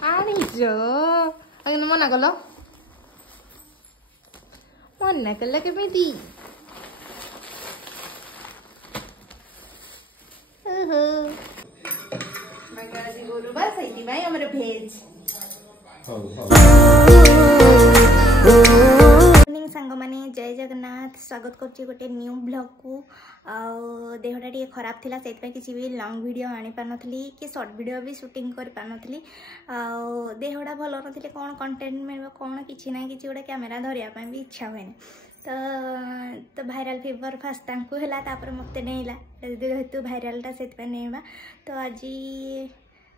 ଆଣିଛ କିନ୍ତୁ ମନା କଲ ମନା କଲ କେମିତି? ଓହୋ ଆଜି ଗୁରୁବାର ସେଇଥିପାଇଁ ଆମର ଭେଜ। ସାଙ୍ଗମାନେ ଜୟ ଜଗନ୍नाथ स्वागत करछि गोटे न्यू ब्लॉग को। देहटा टी खराब थिला सेतपै किछि भी लॉन्ग वीडियो आनी पार नथली कि शॉर्ट वीडियो भी शूटिंग कर पार नथली। देहटा भल नथिले कोन कंटेंट मिलबो कोन किछि ना किछि गोटे कैमरा धरिया पय भी इच्छा होयन। तो भाइराल फीवर फास्ट तांकु हला तापर मते नेला जेहेतु भाइरालटा सेतपै नेबा। तो आज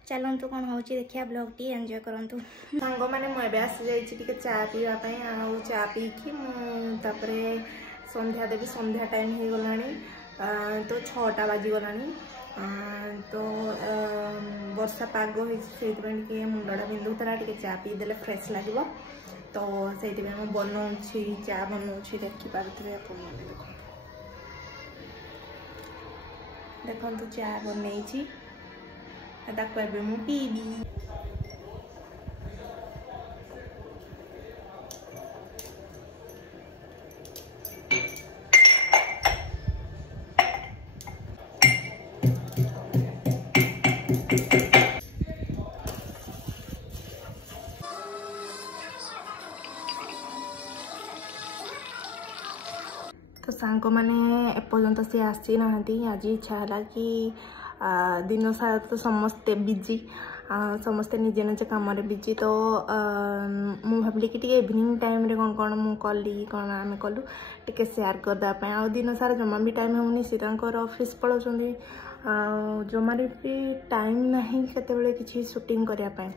चलतु कौन हो देखिया ब्लॉग टी एंजॉय करंतु। सांग माने मु एबे आसी जाई छि टिके चा पीवा पय आ चा पी कि मु तापरे संध्या देवी संध्या टाइम हो गलानी। तो 6टा बाजी गलानी। तो वर्षा पाग हो से मुंडा बिंदुला टे चा पी देले फ्रेश लगे। तो से बनाऊँगी चा बनाऊँगी देखिपारे आप देखु चा बनई ताको एबे मु पीबी। तो सांग मैंने एपर्यंत सी आसी ना आज इच्छा है कि दिन सारा तो समस्ते बिजी समस्ते निजे निजे कम बिजी। तो मु भाविली कि इवनिंग टाइम रे कौन कौन मु कली कौन आम कलु टे सेयार करदेप आ दिन सारा जमा भी टाइम होनी सी ऑफिस पलाउंट जमा भी टाइम ना केतबेले किसी शूटिंग करने।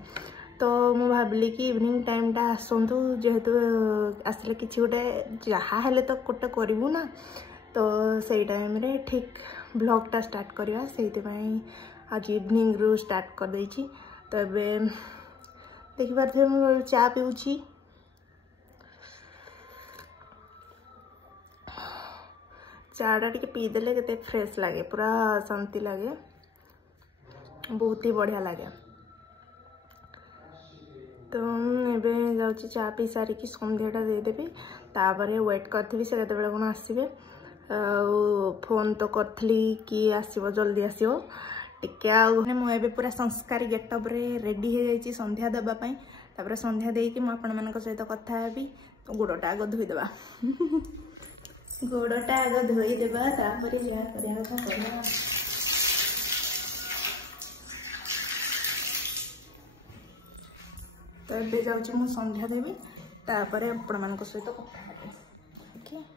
तो मु भाविली कि इवनिंग टाइम टा आसतु जेहेतु आसले कि गोटे जहाँ हेले तो गोटे करूँ ना। तो से टाइम रे ठीक ब्लॉगटा स्टार्ट करवा से आज इवनिंग रू स्टार्ट कर देछि। तो एबे देखिपारे मु चा पीऊँगी। चाटा टी पीदेले केते फ्रेश लगे पूरा शांति लगे बहुत ही बढ़िया लगे। तो एबे जाऊँगी चा पी सारिकी संध्याटा देदेवी तापर वेट करी से केतबेले कौन आसबे। फोन तो करी कि आसो जल्दी आसो टे मुझे पूरा संस्कारी गेटअप रे रेडी हो जाइए संध्या देवाई। तापर संध्या देकी मुझे सहित कथा हेबी। तो गोड़टा आग धोईदेवा गोड़टा आग धोईदेवा तापर जहाँ करवा। तो ये जाऊँ मु संध्या देवी तापर आपण सहित कथा ओके।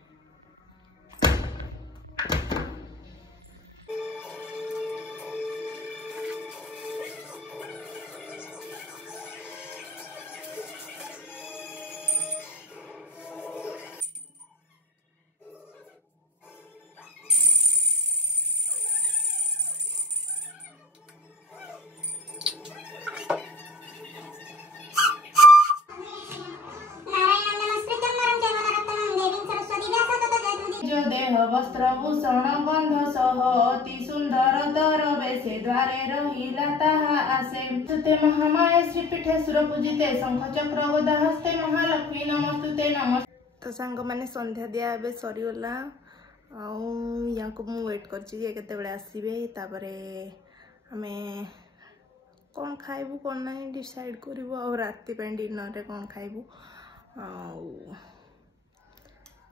देह वस्त्रभूषण गंध सह अति सुंदर दर बेसे द्वारे रहिला ताहा आसे। सुते महामाया श्रीपीठे सुरपूजिते शंख चक्र गदा हस्ते महालक्ष्मी नमस्तुते नमः। तो सांग माने संध्या दिया एबे सरीगला या मु वेट करते आसबे। तापरे आमे कौन खाइबू कौन ना डिसाइड करू आ राति डिनर रे कौन खाइबू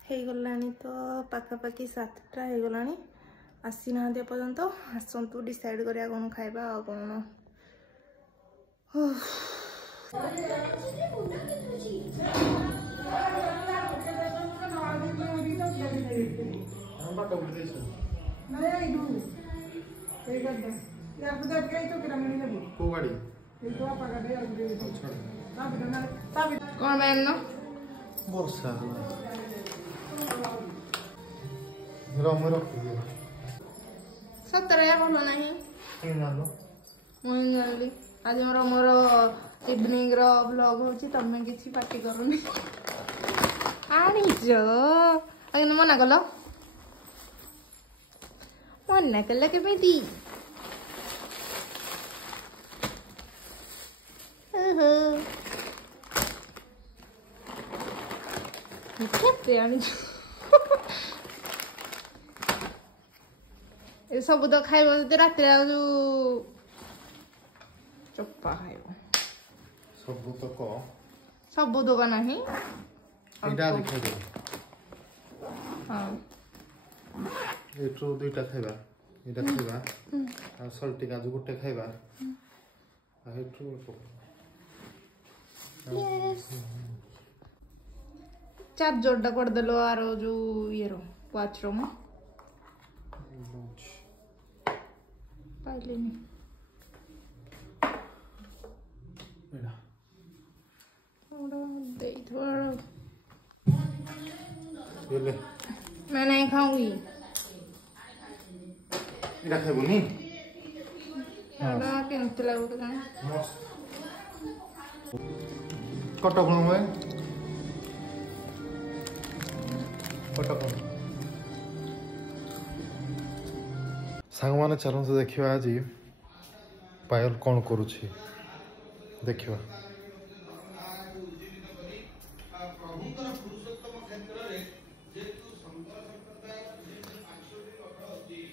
हो गलानी। तो पाखापाखि 7टा हो गलानी आसी ना पर्यंत आसतु डिसाइड करिया कौन खाइबा आ कौन। कौन मैन वर्षा सतरे भल नहीं मुझे आज मोर इवनिंग रो ब्लॉग होची तमे किछि पार्टी करूनी आनिज अगन मना कल केमिति କେତେ ଆଣିଛୁ ଏ ସବୁ ତ ଖାଇବ ଯଦି ରାତିରେ ଆଉ ଯୋଉ ଚୋପା ଖାଇବ ସବୁ ତକ ନାହିଁ ଏଇଟା ଖାଇଦେବ ହଁ ଏଠୁ ଦୁଇଟା ଖାଇବା ଏଇଟା ଖାଇବା ଆଉ ସଲ୍ଟି କାଜୁ ଗୋଟେ ଖାଇବା ଆଉ ଏଠୁ ଚାର୍ଜରଟା କରିଦେଲ ଆର ଯୋଉ ଇଏର ୱାଚର ମୁଁ ପାଇଲିନି मैं नहीं खाऊंगी ଏଇଟା ଖାଇବୁନି କେମିତି ଲାଗୁଛି କଣ କଟକ ନୁହେଁ କଟକ ସାଙ୍ଗମାନେ ଚାଲନ୍ତୁ ଦେଖିବା ଆଜି ପାୟଲ କ'ଣ କରୁଛି ଦେଖିବା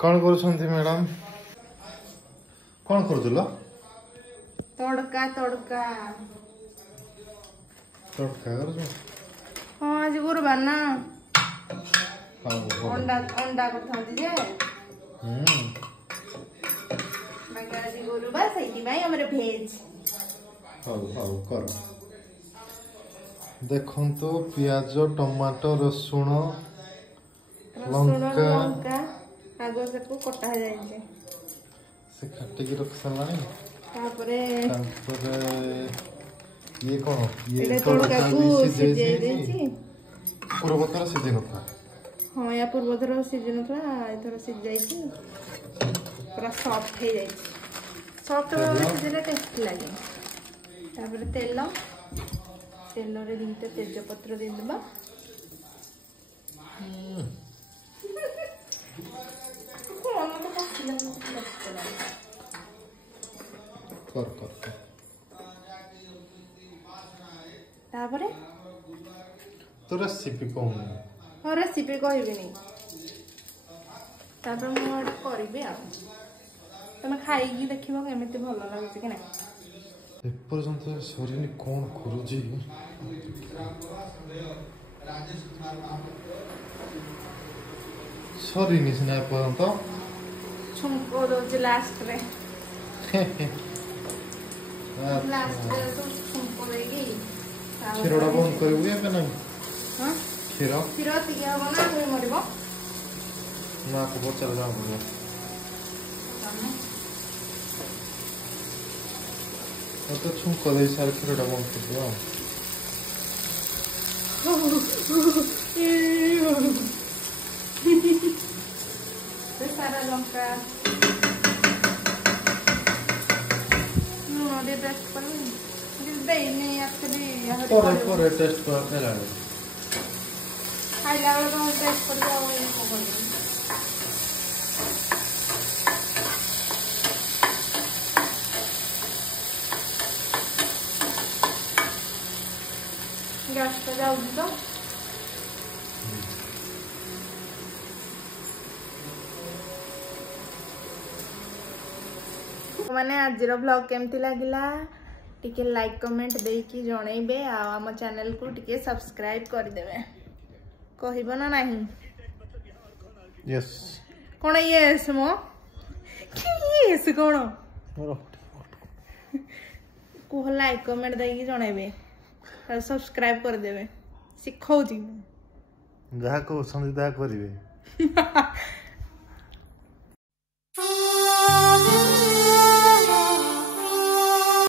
କ'ଣ କରୁଛନ୍ତି ମ୍ୟାଡାମ କ'ଣ କରୁଥିଲ तड़का तड़का ତଡ଼କା କରୁଛ हाँ आज गुरुवार ना ହଉ अंडा अंडा करथांती जे हम्म बाकी आज गुरुवार सही भाई हमरे भेज ହଉ ହଉ କର ଦେଖନ୍ତୁ ପିଆଜ ଟମାଟୋ ରସୁଣ ଲଙ୍କା लंका आगो से को कटा हो जाय छे ସେ କାଟିକି ରଖି ସାରିଲାଣି तापरे ତାପରେ ଇଏ କ'ଣ ଇଏ एटा ତଡ଼କା तड़का ବି को ସିଝେଇ सिझे ଦେଇଛି देछि ପୂର୍ବଥର ସିଝେଇ ନଥିଲା हाँ या पूर्वथर सीजन था एथर सीझ जाइछि पूरा सॉफ्ट हो जाइछि सॉफ्ट वाला सीजन टेस्ट लागे तापरे तेल तेल रे दिनते तेज पत्र दे देबा କର କର କର तापरे ତୋ ରେସିପି କହୁନି हाँ रेसिपी कहबिनी तापर मु एटा करबे आ तमे खाइकी देखिबो केमिति भलो लागुछि कि ना ଏପର୍ଯ୍ୟନ୍ତ ସରିନି କ'ଣ କରୁଛି ସରିନି ସିନା ଏପର୍ଯ୍ୟନ୍ତ छुमको दोछि लास्ट रे लास्ट रे तो छुमको देगी କ୍ଷୀରଟା ବନ୍ଦ କରିବୁ ଏବେ ନାହିଁ हां କ୍ଷୀର फिर तिगे हबो ना कोइ मरिबो ମାଆକୁ ପଚାର ଜଣା ପଡ଼ିବ ତ ଛୁଙ୍କ ଦେଇ ସାରି କ୍ଷୀରଟା ବନ୍ଦ କରିଦିଅ सारा लंका लुण दे टेस्ट करू देनी एक्चुअली ପରେ ଟେଷ୍ଟ କରିବା ଖାଇଲା ବେଳେ खाइला बेले कौन टेस्ट कर गैस तो जाऊँ तो मैंने आज ब्लॉग केमती लगला टिके लाइक कमेंट देकी जनइबे आम चैनल को टिके सब्सक्राइब कर देबे कहबो ना नहीं यस कोन यस मो कि यस कोन को लाइक कमेंट देकी जनइबे सब्सक्राइब कर देबे सिखौची जहाँ कहते करेंगे